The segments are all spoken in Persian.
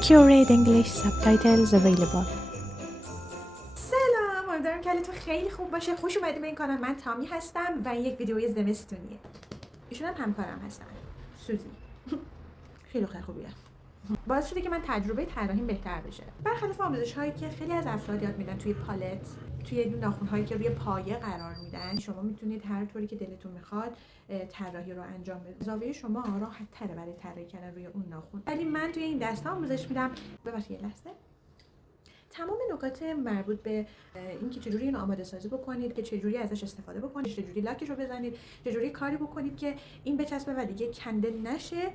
Accurate English subtitles available. سلام، امیدوارم که حالتون خیلی خوب باشه. خوش اومدید به این کانال. من تامی هستم و این یک ویدیوی زمستونیه. ایشون هم همکارم هستن، سوزی. خیلی دختر خوبیه. باعث شده که من تجربه طراحیم بهتر بشه. برخلاف آموزش هایی که خیلی از افراد یاد میدن توی پالت، توی ناخن هایی که روی پایه قرار میدن، شما میتونید هر طوری که دلتون میخواد طراحی رو انجام بدید. زاویه شما راحت تره برای طراحی کردن روی اون ناخن. ولی من توی این دسته آموزش میدم. ببخشید یه لحظه. تمام نکات مربوط به اینکه چجوری اینو آماده سازی بکنید، که چجوری ازش استفاده بکنید، چجوری لاکش رو بزنید، چجوری کاری بکنید که این بچسبه و دیگه کنده نشه،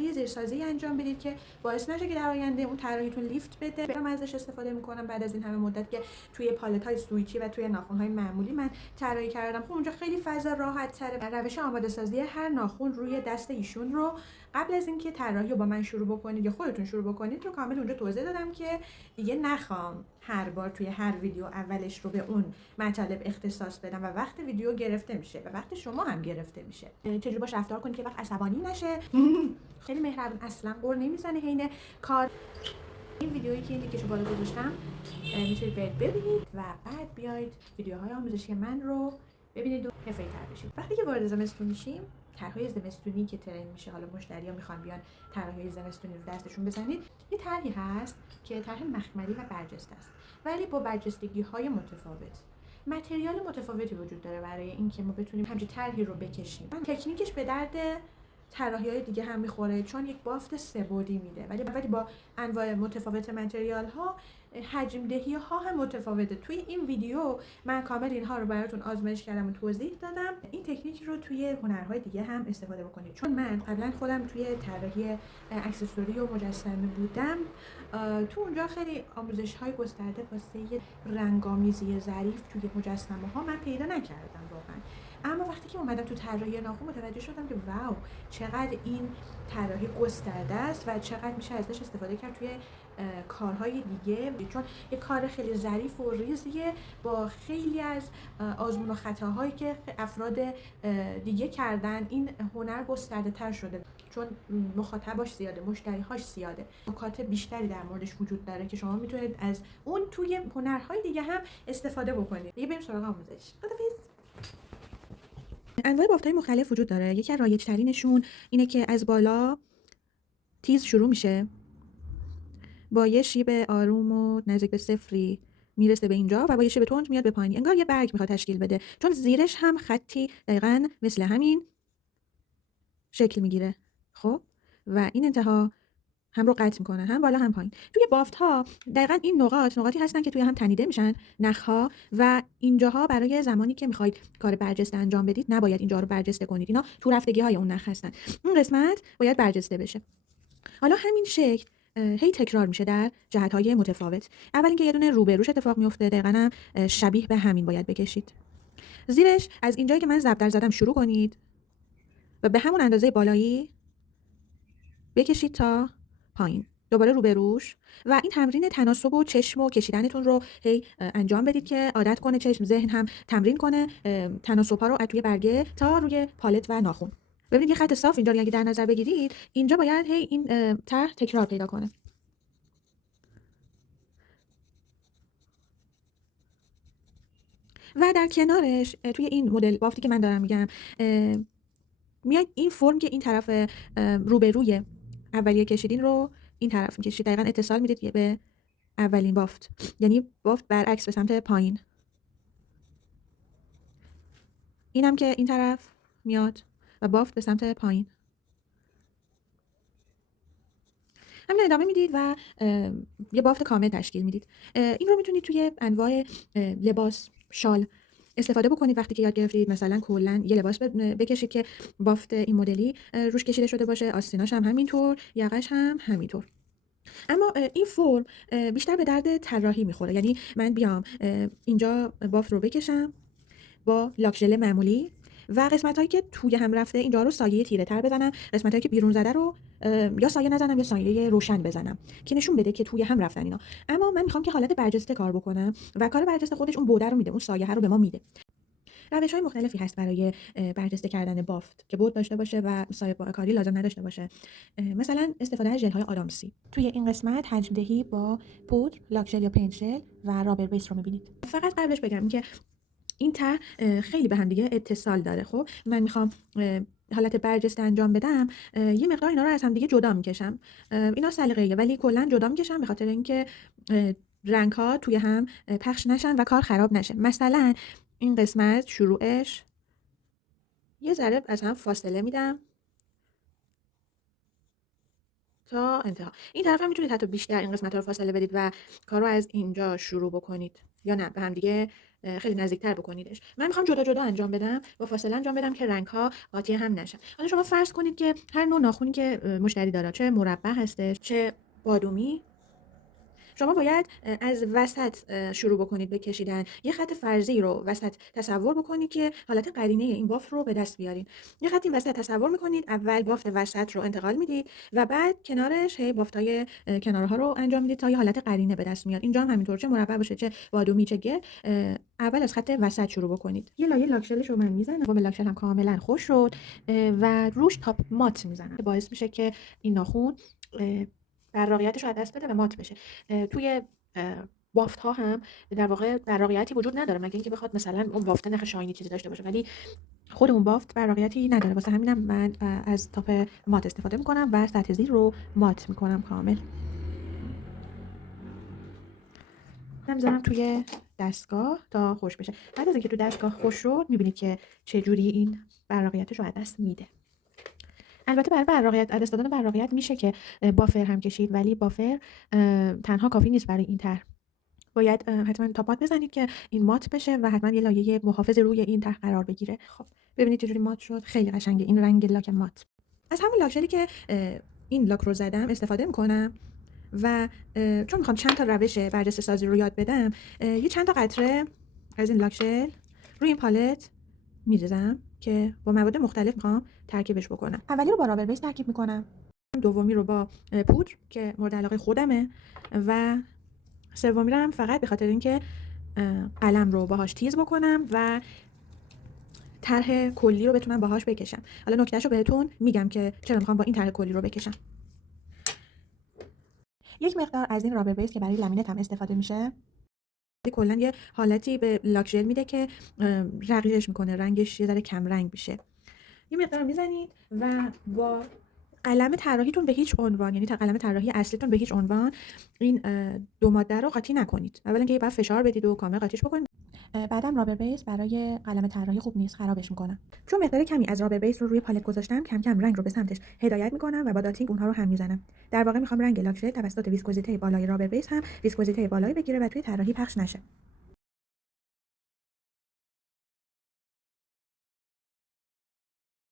یه زیرسازی انجام بدید که باعث نشه که در آینده اون طراحیتون لیفت بده. برام ازش استفاده میکنم بعد از این همه مدت که توی پالت های سویچی و توی ناخن های معمولی من طراحی کردم. خب اونجا خیلی فضا راحت تره. روش آماده سازی هر ناخن روی دست ایشون رو قبل از اینکه طراحی رو با من شروع بکنید یا خودتون شروع بکنید رو کامل اونجا توضیح دادم که دیگه نخوام هر بار توی هر ویدیو اولش رو به اون مطالب اختصاص بدم و وقت ویدیو گرفته میشه و وقت شما هم گرفته میشه. چجوری باش رفتار کنید که وقت عصبانی نشه. خیلی مهربون، اصلا قر نمیزنه حین کار. این ویدیویی که لینکشو بالا گذاشتم میتونید برید ببینید و بعد بیاید ویدیوهای آموزشی من رو ببینید و حرفه‌ای‌تر بشید. وقتی که وارد زمستون میشیم، طرح‌های زمستونی که ترند میشه، حالا مشتری‌ها میخوان بیان طرح‌های زمستونی رو دستشون بزنید، یه طرحی هست که طرح مخملی و برجسته است، ولی با برجستگی‌های متفاوت. متریال متفاوتی وجود داره برای اینکه ما بتونیم همچین طرحی رو بکشیم. تکنیکش به درد طراحی‌های دیگه هم میخوره، چون یک بافت سه‌بعدی میده، ولی با انواع متفاوت متریال ها حجم دهی ها هم متفاوته. توی این ویدیو من کامل اینها رو براتون آزمایش کردم و توضیح دادم. این تکنیک رو توی هنرهای دیگه هم استفاده بکنید، چون من قبلا خودم توی طراحی اکسسوری و مجسمه بودم. تو اونجا خیلی آموزش های گسترده واسه رنگامیزی ظریف توی مجسمه ها من پیدا نکردم واقعا. اما وقتی که اومدم تو طراحی ناخن متوجه شدم که واو، چقدر این طراحی گسترده است و چقدر میشه ازش استفاده کرد توی کارهای دیگه، چون یه کار خیلی ظریف و ریزیه با خیلی از آزمون و خطاهایی که افراد دیگه کردن. این هنر گسترده تر شده چون مخاطباش زیاده، مشتریهاش زیاده، نکات بیشتری در موردش وجود داره که شما میتونید از اون توی هنرهای دیگه هم استفاده بکنید. دیگه بریم سراغ آموزش. خدافظ. انواع بافت‌های مختلف وجود داره. یکی از رایج‌ترینشون اینه که از بالا تیز شروع میشه، با یه شیب آروم و نزدیک به صفری میرسه به اینجا و با یه شیب تند میاد به پایین، انگار یه برگ میخواد تشکیل بده، چون زیرش هم خطی دقیقاً مثل همین شکل میگیره. خب و این انتها هم رو قطع میکنه، هم بالا هم پایین. توی بافت ها دقیقاً این نقاطی هستن که توی هم تنیده میشن، نخ‌ها، و اینجاها برای زمانی که میخواید کار برجسته انجام بدید نباید اینجا رو برجسته کنید. اینا تو رفتگی های اون نخ هستن. اون قسمت باید برجسته بشه. حالا همین شکل هی تکرار میشه در جهت‌های متفاوت. اول اینکه یه دونه روبروش اتفاق میفته، دقیقاً هم شبیه به همین باید بکشید. زیرش از اینجایی که من ضرب در زدم شروع کنید و به همون اندازه بالایی بکشید تا پایین، دوباره روبروش، و این تمرین تناسب و چشم و کشیدنتون رو هی انجام بدید که عادت کنه چشم، ذهن هم تمرین کنه تناسب‌ها رو از توی برگه تا روی پالت و ناخن. ببینید یه خط صاف اینجا رو اگه در نظر بگیرید، اینجا باید هی این طرح تکرار پیدا کنه. و در کنارش توی این مدل بافتی که من دارم میگم، میاد این فرم که این طرف روبروی اولیه کشیدین رو این طرف میکشید، دقیقاً اتصال میدید به اولین بافت، یعنی بافت برعکس به سمت پایین. اینم که این طرف میاد و بافت به سمت پایین. همین ادامه میدید و یه بافت کامل تشکیل میدید. این رو میتونید توی انواع لباس، شال استفاده بکنید. وقتی که یاد گرفتید مثلا کلا یه لباس بکشید که بافت این مدلی روش کشیده شده باشه، آستیناش هم همینطور، یقش هم همینطور. اما این فرم بیشتر به درد طراحی میخوره، یعنی من بیام اینجا بافت رو بکشم با لاک ژل معمولی و قسمت‌هایی که توی هم رفته اینجا رو سایه تیره تر بزنم، قسمت‌هایی که بیرون زده رو یا سایه نزنم یا سایه روشن بزنم که نشون بده که توی هم رفتن اینا. اما من میخوام که حالت برجسته کار بکنم و کار برجسته خودش اون بوده رو میده، اون سایه رو به ما میده. روش‌های مختلفی هست برای برجسته کردن بافت که بود داشته باشه و سایه کاری لازم نداشته باشه. مثلا استفاده از ژل‌های آدامسی. توی این قسمت حجم‌دهی با پودر، لاک ژل یا پینت ژل و رابر بیس رو می‌بینید. فقط قبلش بگم که این طرح خیلی به هم دیگه اتصال داره. خب من میخوام حالت برجسته انجام بدم، یه مقدار اینا رو از هم دیگه جدا میکشم. اینا سلیقه‌ایه ولی کلا جدا میکشم به خاطر اینکه رنگ‌ها توی هم پخش نشن و کار خراب نشه. مثلا این قسمت شروعش یه ذره از هم فاصله میدم تا انتها. این طرف هم میتونید حتی بیشتر این قسمت رو فاصله بدید و کار رو از اینجا شروع بکنید یا نه به هم دیگه خیلی نزدیکتر بکنیدش. من میخوام جدا جدا انجام بدم، با فاصله انجام بدم که رنگ ها قاطی هم نشن. حالا شما فرض کنید که هر نوع ناخونی که مشتری داره، چه مربع هستش چه بادومی، شما باید از وسط شروع بکنید به کشیدن. یه خط فرضی رو وسط تصور بکنید که حالت قرینه این بافت رو به دست بیارین. یه خط این وسط تصور میکنید، اول بافت وسط رو انتقال میدید و بعد کنارش بافتای کنارها رو انجام میدید تا یه حالت قرینه به دست میاد. اینجا هم همینطور، چه مربع باشه چه بادومی چه گرد، اول از خط وسط شروع بکنید. یه لایه لاکشلش رو من میزنم و لاکشل هم کاملا خوش شد و روش تاپ مات میزنم که باعث میشه که این ناخون براقیتش رو از دست بده و مات بشه. توی بافت ها هم در واقع براقیتی وجود نداره مگه اینکه بخواد مثلا اون بافت نخ شاینی چیزی داشته باشه، ولی خود اون بافت براقیتی نداره. واسه همینم من از تاپ مات استفاده میکنم و سطح زیر رو مات میکنم کامل. میذارم توی دستگاه تا خوش بشه. بعد از اینکه تو دستگاه خوش شد میبینید که چه جوری این براقیتش رو از دست میده. البته برای براقیت از دست دادن براقیت میشه که بافر هم کشید، ولی بافر تنها کافی نیست برای این طرح. باید حتما تاپ مات بزنید که این مات بشه و حتما یه لایه محافظ روی این طرح قرار بگیره. خب ببینید چجوری مات شد، خیلی قشنگه این رنگ لاک مات. از همون لاک ژلی که این لاک رو زدم استفاده میکنم و چون میخوام چند تا روش برجسته سازی رو یاد بدم، یه چند تا قطره از این لاک ژل روی این پالت میریزم که با مواد مختلف میخوام ترکیبش بکنم. اولی رو با رابر بیس ترکیب میکنم، دومی رو با پودر که مورد علاقه خودمه و سومی رو هم فقط به خاطر اینکه قلم رو باهاش تیز بکنم و طرح کلی رو بتونم باهاش بکشم. حالا نکتهشو بهتون میگم که چرا میخوام با این طرح کلی رو بکشم. یک مقدار از این رابر بیس که برای لامینت هم استفاده میشه کلا یه حالتی به لاک ژل میده که رقیقش میکنه، رنگش یه ذره کم رنگ میشه. یه مقدار میزنید و با قلم طراحیتون به هیچ عنوان، یعنی قلم طراحی اصلیتون به هیچ عنوان این دو ماده رو قاطی نکنید. اولا که باید فشار بدید و کامل قاطیش بکنید. بعدم رابر بیس برای قلم طراحی خوب نیست، خرابش میکنه. چون مقدار کمی از رابر بیس رو روی پالت گذاشتم، کم کم رنگ رو به سمتش هدایت میکنم و با داتینگ اونها رو هم میزنم. در واقع میخوام رنگ لاک ژل توسط ویسکوزیته بالای رابر بیس هم ویسکوزیته بالایی بگیره و توی طراحی پخش نشه.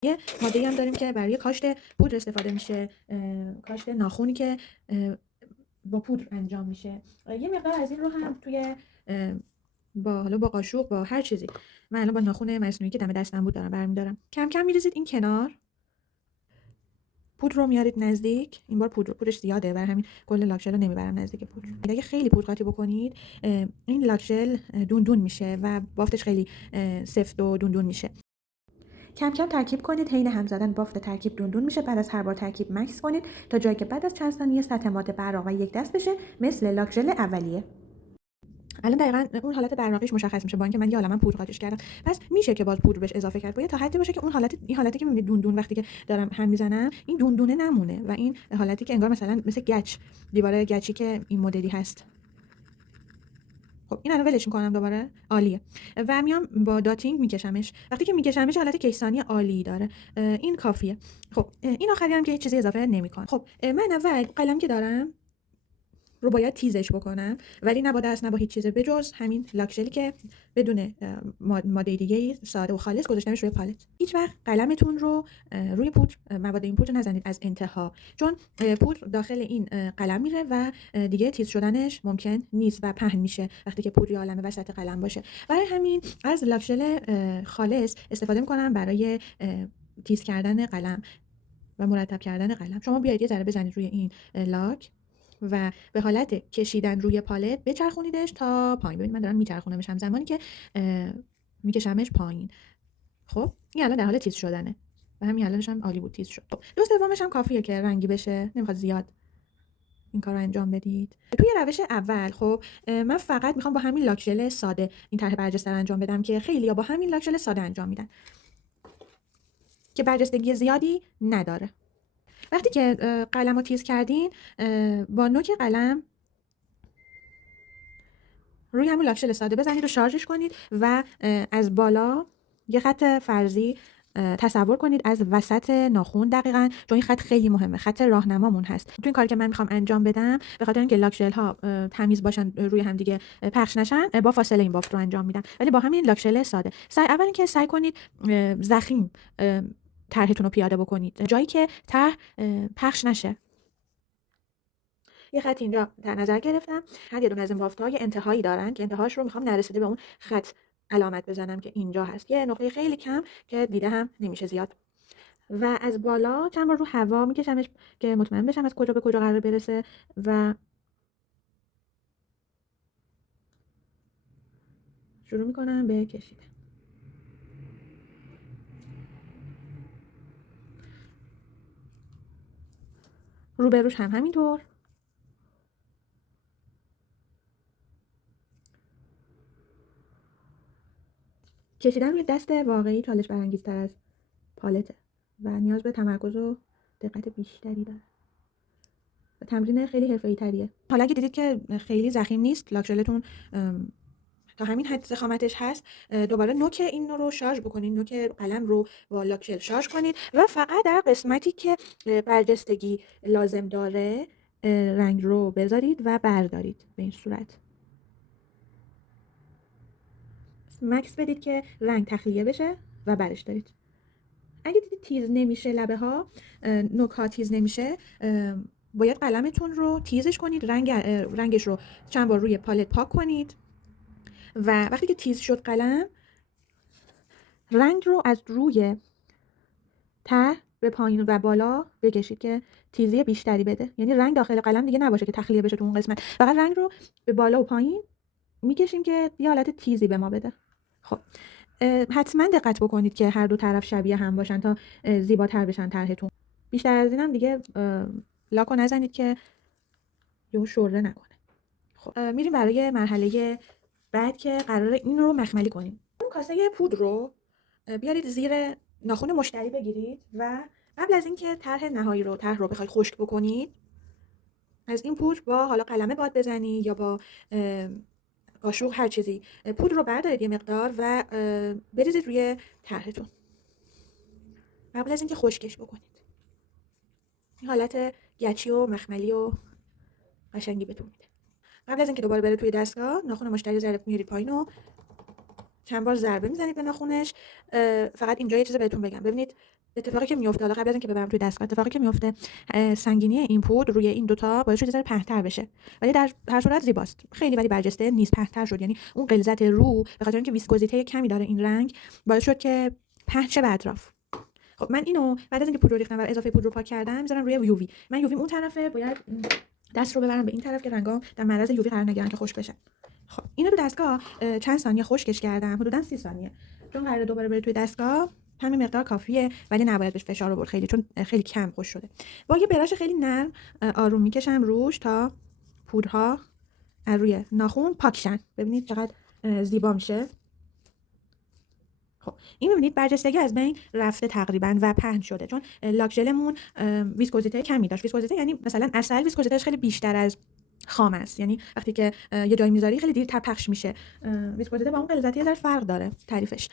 یه ماده‌ای هم داریم که برای کاشت پودر استفاده میشه، کاشت ناخونی که با پودر انجام میشه. یه مقدار از این رو هم توی با قاشق با هر چیزی، من الان با ناخون مصنوعی که دم دستم بود دارم برمی‌دارم. کم کم می‌ریزید این کنار. پودر رو میارید نزدیک. این بار پودرش زیاده، برای همین کل لاک ژل رو نمیبرم نزدیک پودر. اگه خیلی پودر قاطی بکنید این لاک ژل دون میشه و بافتش خیلی سفت و دون میشه. کم کم ترکیب کنید، حین هم زدن بافت ترکیب دون میشه. بعد از هر بار ترکیب مکس کنید تا جایی که بعد از چند ثانیه سطح ماده براق و یک دست بشه مثل لاک ژل اولیه. الان دقیقاً اون حالت براقیش مشخص میشه با اینکه من یه عالمه پودر قاطیش کردم. پس میشه که باز پودر بهش اضافه کرد، باید تا حدی باشه که اون حالت، این حالتی که میبینید دون وقتی که دارم هم میزنم این دونه نمونه و این حالتی که انگار مثلا مثل گچ، دیواره گچی که این مدلی هست. خب این الان ولش میکنم دوباره، عالیه. و میام با داتینگ میکشمش. وقتی که میکشمش حالت کیسانی عالی داره، این کافیه. خب این آخری هم که هیچ چیزی اضافه نمیکنم. خب من اول قلم که دارم رو باید تیزش بکنم، ولی نه با دست نه با هیچ چیز بجز همین لاک ژلی که بدون ماده دیگه ساده و خالص گذاشتمش روی پالت. هیچ وقت قلمتون رو روی پودر، مواد این پودر نزنید از انتها، چون پودر داخل این قلم میره و دیگه تیز شدنش ممکن نیست و پهن میشه وقتی که پودر عالمه وسط قلم باشه. برای همین از لاک ژل خالص استفاده میکنم برای تیز کردن قلم و مرتب کردن قلم. شما بیاید یه ذره بزنید روی این لاک و به حالت کشیدن روی پالت بچرخونیدش تا پایین. ببینید من دارم میچرخونمش همزمانی که میکشمش پایین. خب این الان در حال تیز شدنه و همین الانش هم عالی بود تیز شد. خب 2/3 هم کافیه که رنگی بشه، نمیخواد زیاد این کار رو انجام بدید. توی روش اول خب من فقط میخوام با همین لاک ژل ساده این طرح برجسته رو انجام بدم که خیلی‌ها با همین لاک ژل ساده انجام میدن که برجستگی زیادی نداره. وقتی که قلم رو تیز کردین با نوک قلم روی همون لاک ژل ساده بزنید و شارژش کنید و از بالا یه خط فرضی تصور کنید از وسط ناخن دقیقاً، چون این خط خیلی مهمه، خط راهنمامون هست تو این کاری که من میخوام انجام بدم. به خاطر اینکه لاک ژل ها تمیز باشن روی هم دیگه پخش نشن با فاصله این بافت رو انجام میدم، ولی با همین لاک ژل ساده اول اینکه سعی کنید ضخیم طرحتون رو پیاده بکنید جایی که طرح پخش نشه. یه خط اینجا در نظر گرفتم. هر یه دونه از این بافت‌ها یه انتهایی دارن که انتهاش رو میخوام نرسیده به اون خط علامت بزنم که اینجا هست، یه نقطه خیلی کم که دیده هم نمیشه زیاد. و از بالا چند بار رو هوا میکشمش که مطمئن بشم از کجا به کجا قرار برسه و شروع میکنم به کشیدن. روبروش هم همینطور. کشیدن روی دست واقعی چالش برانگیزتر از پالته و نیاز به تمرکز و دقت بیشتری داره. تمرین خیلی حرفه‌ای تریه. حالا اگه دیدید که خیلی ضخیم نیست لاک ژلتون، تا همین حد ضخامتش هست، دوباره نوک این رو شارژ بکنید، نوک قلم رو با لاک ژل شارژ کنید و فقط در قسمتی که برجستگی لازم داره رنگ رو بذارید و بردارید. به این صورت مکس بدید که رنگ تخلیه بشه و برش دارید. اگه دیدید تیز نمیشه لبه ها، نوک ها تیز نمیشه، باید قلمتون رو تیزش کنید، رنگش رو چند بار روی پالت پاک کنید و وقتی که تیز شد قلم، رنگ رو از روی ته به پایین و بالا بکشید که تیزی بیشتری بده. یعنی رنگ داخل قلم دیگه نباشه که تخلیه بشه تو اون قسمت، فقط رنگ رو به بالا و پایین میکشیم که یه حالت تیزی به ما بده. خب حتما دقت بکنید که هر دو طرف شبیه هم باشن تا زیباتر بشن طرحتون. بیشتر از اینم دیگه لاکو نزنید که یهو شوره نکنه. خب میریم برای مرحله بعد که قراره این رو مخملی کنیم. اون کاسه پودر رو بیارید زیر ناخن مشتری بگیرید و قبل از اینکه طرح نهایی رو بخواید خشک بکنید، از این پودر با حالا قلمه باد بزنی یا با قاشق هر چیزی پودر رو بردارید یه مقدار و بریزید روی طرحتون قبل از اینکه خشکش بکنید. این حالت گچی و مخملی و قشنگی بهتون میده. قبل از اینکه دوباره بره توی دستگاه، ناخن مشتری ضرب میارید پایین و چند بار ضربه میزنید به ناخنش. فقط اینجا یه چیز بهتون بگم، ببینید اتفاقی که میفته، حالا قبل از اینکه ببرم توی دستگاه، اتفاقی که میفته سنگینی این پودر روی این دوتا باعث شد یه ذره پهن‌تر بشه، ولی در هر صورت زیباست. خیلی ولی برجسته نیست، پهن‌تر شد. یعنی اون غلظت رو به خاطر اینکه ویسکوزیته کمی داره این رنگ باعث شد که پهن شه به اطراف. خب من اینو بعد از اینکه پودر رو ریختم و اضافه پودر رو پاک کردم میذارم روی یووی. من یوویم اون طرفه، باید دست رو ببرم به این طرف که رنگام در معرض یووی قرار نگیرن که خشک بشن. خب اینو تو دستگاه چند ثانیه خشکش کردم، حدوداً 30 ثانیه، چون قراره دوباره بره توی دستگاه. همین مقدار کافیه ولی نباید بهش فشار آورد خیلی، چون خیلی کم خشک شده. با یه براش خیلی نرم آروم میکشم روش تا پودرها از روی ناخن پاکشن. ببینید چقدر زیبا میشه. خب این ببینید برجستگی از بین رفته تقریبا و پهن شده، چون لاک ژلمون ویسکوزیته کمی داشت. ویسکوزیته یعنی مثلا عسل ویسکوزیتهش خیلی بیشتر از خام است، یعنی وقتی که یه جایی میذاری خیلی دیرتر پخش میشه. ویسکوزیته با اون غلظتی یه ذره فرق داره تعریفش.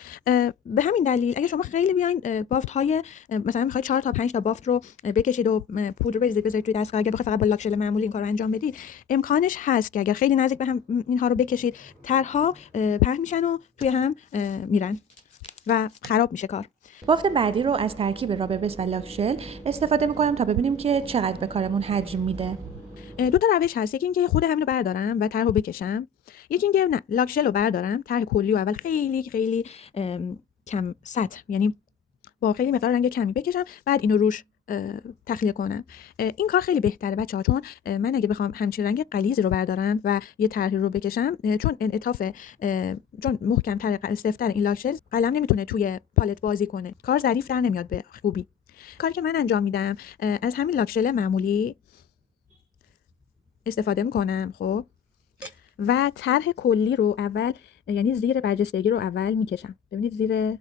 به همین دلیل اگه شما خیلی بیاین بافت های مثلا میخواید 4 تا 5 تا بافت رو بکشید و پودر بذارید توی دستگاه، اگه بخواید فقط با لاک ژل معمولی این کارو انجام بدید، امکانش هست که اگر خیلی نزدیک به هم اینها رو بکشید، طرح‌ها پهن میشن و توی هم میرن و خراب میشه کار. بافت بعدی رو از ترکیب رابربس و لاک ژل استفاده میکنم تا ببینیم که چقدر به کارمون حجم میده. دو تا روش هست، یکی اینکه خود همین رو بردارم و طرح رو بکشم، یکی اینکه نه، لاک ژل رو بردارم، طرح کلی رو اول خیلی خیلی کم سطح، یعنی با خیلی مقدار رنگ کمی بکشم، بعد اینو روش تخلیه کنم. این کار خیلی بهتره بچه‌ها، چون من اگه بخوام همچین رنگ غلیظی رو بردارم و یه طرحی رو بکشم، چون انعطاف چون محکم‌تر سفت‌تر این لاک شلز، قلم نمیتونه توی پالت بازی کنه، کار ظریف در نمیاد به خوبی. کاری که من انجام میدم از همین لاک شل معمولی استفاده میکنم، خب، و طرح کلی رو اول، یعنی زیر برجستگی رو اول میکشم. ببینید زیر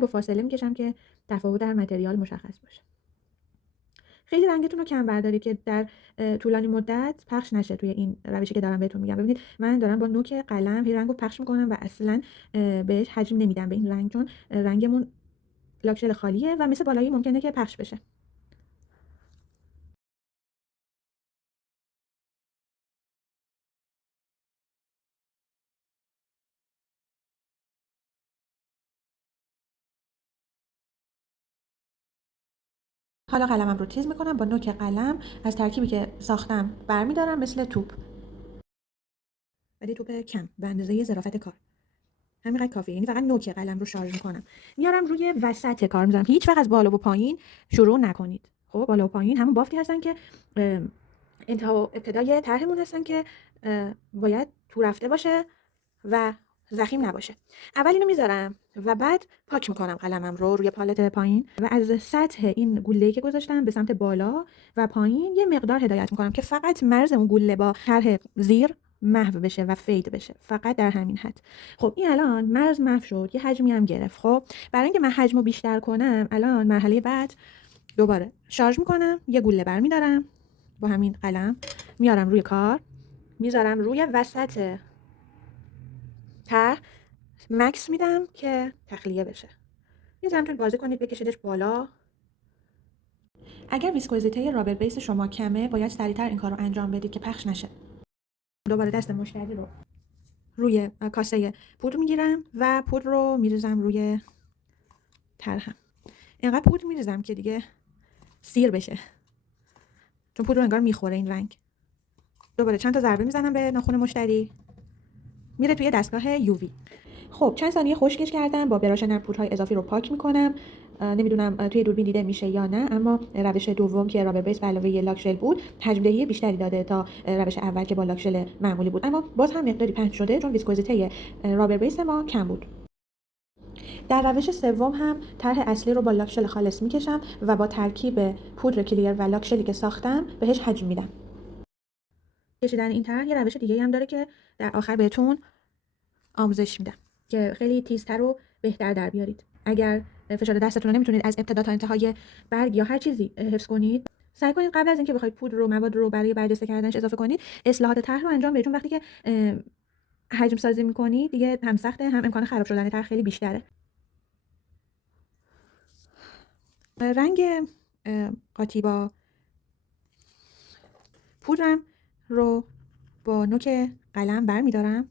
با فاصله میکشم که تفاوت در متریال مشخص باشه. خیلی رنگتون رو کم بردارید که در طولانی مدت پخش نشه توی این روشی که دارم بهتون میگم. ببینید من دارم با نوک قلم این رنگو پخش میکنم و اصلا بهش حجم نمیدم به این رنگ، چون رنگمون لاکشل خالیه و مثل بالایی ممکنه که پخش بشه. حالا قلمم رو تیز میکنم، با نوک قلم از ترکیبی که ساختم برمیدارم مثل توپ، ولی توپ کم به اندازه ظرافت کار، همینقدر کافیه. یعنی فقط نوک قلم رو شارژ میکنم، میارم روی وسط کار میذارم. هیچ وقت از بالا و پایین شروع نکنید. خب بالا و پایین همون بافتی هستن که ابتدای طرحمون هستن که باید تو رفته باشه و ضخیم نباشه. اول اینو میذارم و بعد پاک میکنم قلمم رو روی پالت پایین و از سطح این گوله‌ای که گذاشتم به سمت بالا و پایین یه مقدار هدایت میکنم که فقط مرز اون گوله با طرح زیر محو بشه و فید بشه، فقط در همین حد. خب این الان مرز محو شد، یه حجمی هم گرفت. خب برای اینکه من حجمو بیشتر کنم، الان مرحله بعد دوباره شارژ میکنم، یه گوله برمیدارم با همین قلم، میارم روی کار، میذارم روی وسط طرح، مکس میدم که تخلیه بشه. یه ذره بازی کنید، بکشیدش بالا. اگر ویسکوزیته رابر بیس شما کمه، باید سریعتر این کار رو انجام بدید که پخش نشه. دوباره دست مشتری رو روی کاسه پودر میگیرم و پودر رو میریزم روی طرحم. اینقدر پودر میریزم که دیگه سیر بشه، چون پودر انگار میخوره این رنگ. دوباره چند تا ضربه میزنم به ناخن مشتری، میره توی دستگاه یووی. خب چند ثانیه خشکش کردم، با براش نرم پودرهای اضافی رو پاک میکنم. نمیدونم توی دوربین دیده میشه یا نه، اما روش دوم که رابر بیس به علاوه لاک شل بود، حجم دهی بیشتری داده تا روش اول که با لاک شل معمولی بود، اما باز هم مقداری پنج شده چون ویسکوزیته رابر بیس ما کم بود. در روش سوم هم طرح اصلی رو با لاک شل خالص میکشم و با ترکیب پودر کلیر و لاک شلی که ساختم بهش حجم میدم. کشیدن این طرح یه روش دیگه هم داره که در آخر بهتون آموزش میدم که خیلی تیزتر و بهتر در بیارید. اگر فشار دستتون رو نمیتونید از ابتدا تا انتهای برگ یا هر چیزی حفظ کنید، سعی کنید قبل از اینکه بخواید پودر رو مواد رو برای برجسته کردنش اضافه کنید، اصلاحات طرح رو انجام بدید، چون وقتی که حجم سازی میکنید دیگه هم سخته، هم امکان خراب شدن طرح خیلی بیشتره. رنگ قاطی با پودرم رو با نوک قلم برمیدارم،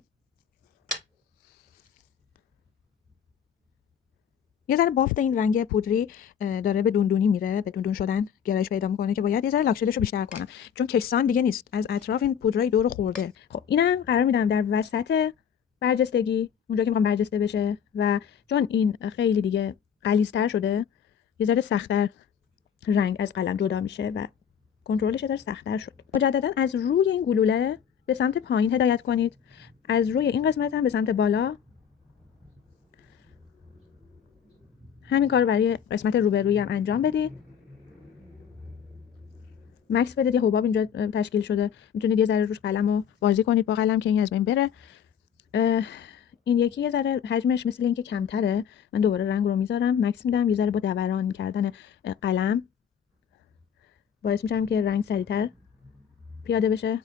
یه ذره بافت این رنگ پودری داره به دوندونی میره، به دوندون شدن گرایش پیدا میکنه که باید یه ذره لاک شلش رو بیشتر کنم، چون کشسان دیگه نیست، از اطراف این پودرای دور خورده. خب اینم قرار میدم در وسط برجستگی، اونجا که میخوام برجسته بشه، و چون این خیلی دیگه غلیظ‌تر شده، یه ذره سخت‌تر رنگ از قلم جدا میشه و کنترلش یه ذره سخت‌تر شد. مجددا از روی این گلوله به سمت پایین هدایت کنید، از روی این قسمت هم به سمت بالا. همین کار رو برای قسمت روبرویی هم انجام بدید. مکس بدید، یه حباب اینجا تشکیل شده، میتونید یه ذره روش قلم رو بازی کنید با قلم که این از بین بره. این یکی یه ذره حجمش مثل اینکه کمتره، من دوباره رنگ رو میذارم، مکس میدم، یه ذره با دوران کردن قلم باعث میشم که رنگ سریعتر پیاده بشه.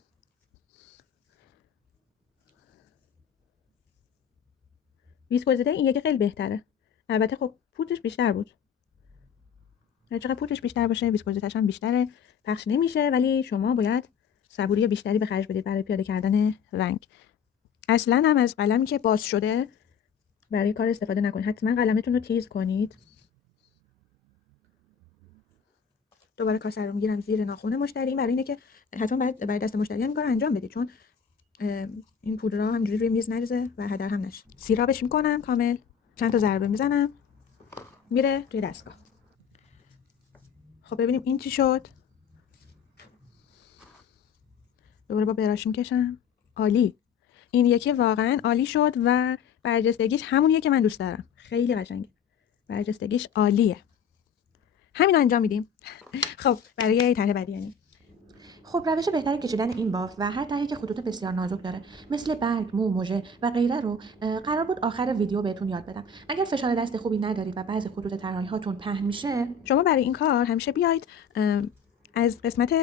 ویسکوزیته این یکی خیلی بهتره، البته خب پودرش بیشتر بود. هر چقدر پودرش بیشتر باشه ویسکوزیتش هم بیشتره، پخش نمیشه، ولی شما باید صبوری بیشتری به خرج بدید برای پیاده کردن رنگ. اصلا هم از قلمی که باز شده برای کار استفاده نکنید، حتما قلمتون رو تیز کنید. دوباره کاسه رو میگیرم زیر ناخن مشتری، برای اینه که حتما برای دست مشتری هم کار انجام بدید، چون این پودرها همینجوری روی میز نریزه و هدر هم نشه. سیرابش میکنم کامل، چند تا ضربه میزنم، میره توی دستگاه. خب ببینیم این چی شد. دوباره با براش میکشم. عالی. این یکی واقعا عالی شد و برجستگیش همونیه که من دوست دارم. خیلی قشنگه. برجستگیش عالیه. همین رو انجام میدیم. خب برای طرح بعدی یعنی خب روش بهتری کشیدن این بافت و هر طرحی که خطوط بسیار نازک داره مثل برگ، مو، مژه و غیره رو قرار بود آخر ویدیو بهتون یاد بدم. اگر فشار دست خوبی ندارید و بعضی خطوط طراحی هاتون پهن میشه، شما برای این کار همیشه بیاید از قسمت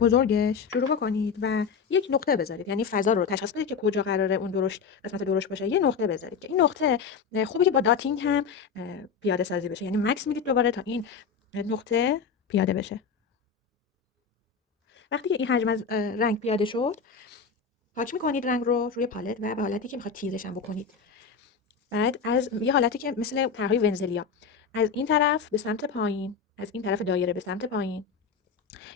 بزرگش شروع بکنید و یک نقطه بذارید، یعنی فضا رو تشخیص بدید که کجا قراره اون درشت قسمت درشت باشه. یه نقطه بذارید که این نقطه خوبه که با داتینگ هم پیاده سازی بشه، یعنی مکس میدید دوباره تا این نقطه پیاده بشه. وقتی که این حجم از رنگ پیاده شد، پاک میکنید رنگ رو روی پالت و به حالتی که میخواد تیزش هم بکنید. بعد از یه حالتی که مثل طرحهای ونزلیا، از این طرف به سمت پایین، از این طرف دایره به سمت پایین،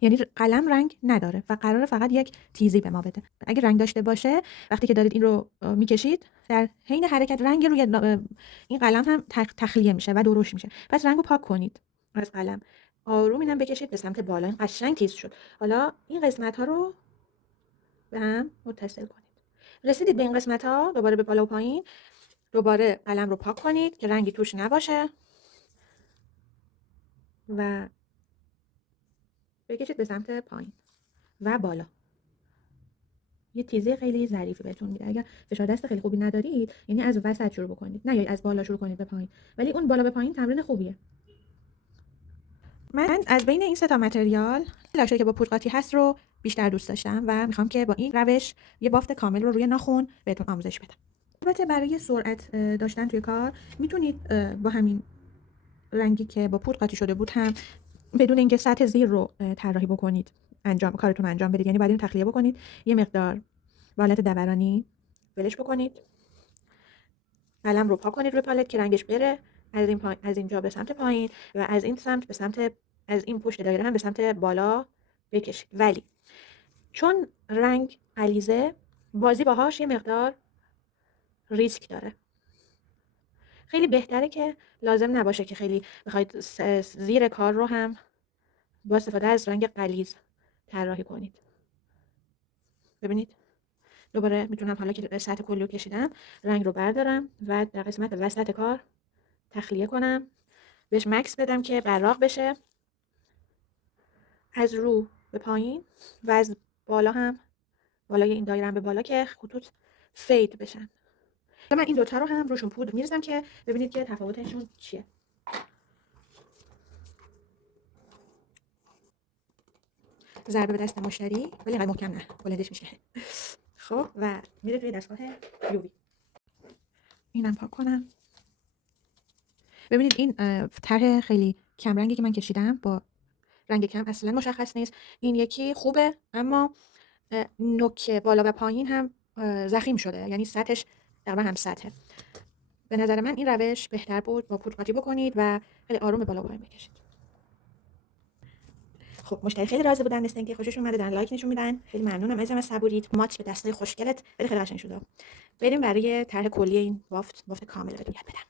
یعنی قلم رنگ نداره و قراره فقط یک تیزی به ما بده. اگه رنگ داشته باشه، وقتی که دارید این رو میکشید، در حین حرکت رنگ روی این قلم هم تخلیه میشه و درشت میشه. پس رنگو پاک کنید از قلم، آروم اینم بکشید به سمت بالا. این قشنگ تیز شد. حالا این قسمت ها رو به هم متصل کنید. رسیدید به این قسمت ها، دوباره به بالا و پایین، دوباره قلم رو پاک کنید که رنگی توش نباشه و بکشید به سمت پایین و بالا. یه تیزی خیلی ظریفی بهتون میده. اگر فشار دست خیلی خوبی ندارید، یعنی از وسط شروع بکنید، نه یا از بالا شروع کنید به پایین، ولی اون بالا به پایین تمرین خوبیه. من از بین این سه تا متریال لاشه‌ای که با پود قاطی هست رو بیشتر دوست داشتم و میخوام که با این روش یه بافت کامل رو روی ناخن بهتون آموزش بدم. البته برای سرعت داشتن توی کار میتونید با همین رنگی که با پود قاطی شده بود هم بدون اینکه سطح زیر رو طراحی بکنید کارتون انجام بدید. یعنی بعد اینو تخلیه بکنید، یه مقدار به حالت دورانی ولش بکنید، قلم رو پاک کنید روی پالت که رنگش بره از اینجا به سمت پایین و از این سمت به سمت، از این پشت دایره هم به سمت بالا بکشید. ولی چون رنگ غلیظه، بازی باهاش یه مقدار ریسک داره. خیلی بهتره که لازم نباشه که خیلی بخواید زیر کار رو هم با استفاده از رنگ غلیظ طراحی کنید. ببینید دوباره میتونم حالا که سطح کلی رو کشیدم رنگ رو بردارم و در قسمت وسط کار تخلیه کنم، بهش مکس بدم که براق بشه، از رو به پایین و از بالا هم، بالای این دایره هم به بالا، که خطوط فید بشن. من این دوتا رو هم روشون پودر میریزم که ببینید که تفاوتشون چیه. ضربه به دست مشتری، ولی اینقدر محکم نه، بلندش میشه. خب و میره توی دستگاه یووی. اینم پاک کنم. ببینید این طرح خیلی کم رنگی که من کشیدم با رنگ کم اصلا مشخص نیست. این یکی خوبه اما نوک بالا و پایین هم ضخیم شده، یعنی سطحش تقریبا هم سطحه. به نظر من این روش بهتر بود با پود قاطی بکنید و خیلی آروم به بالا و پایین بکشید. خب مشتری خیلی راضی بودن، مثل اینکه خوششون اومده، دارن لایک نشون میدن. خیلی ممنونم ازم از صبوریت. مات به دستای خوشگلت خیلی قشنگ شده. بریم برای طرح کلی این بافت کامل رو یاد بدم.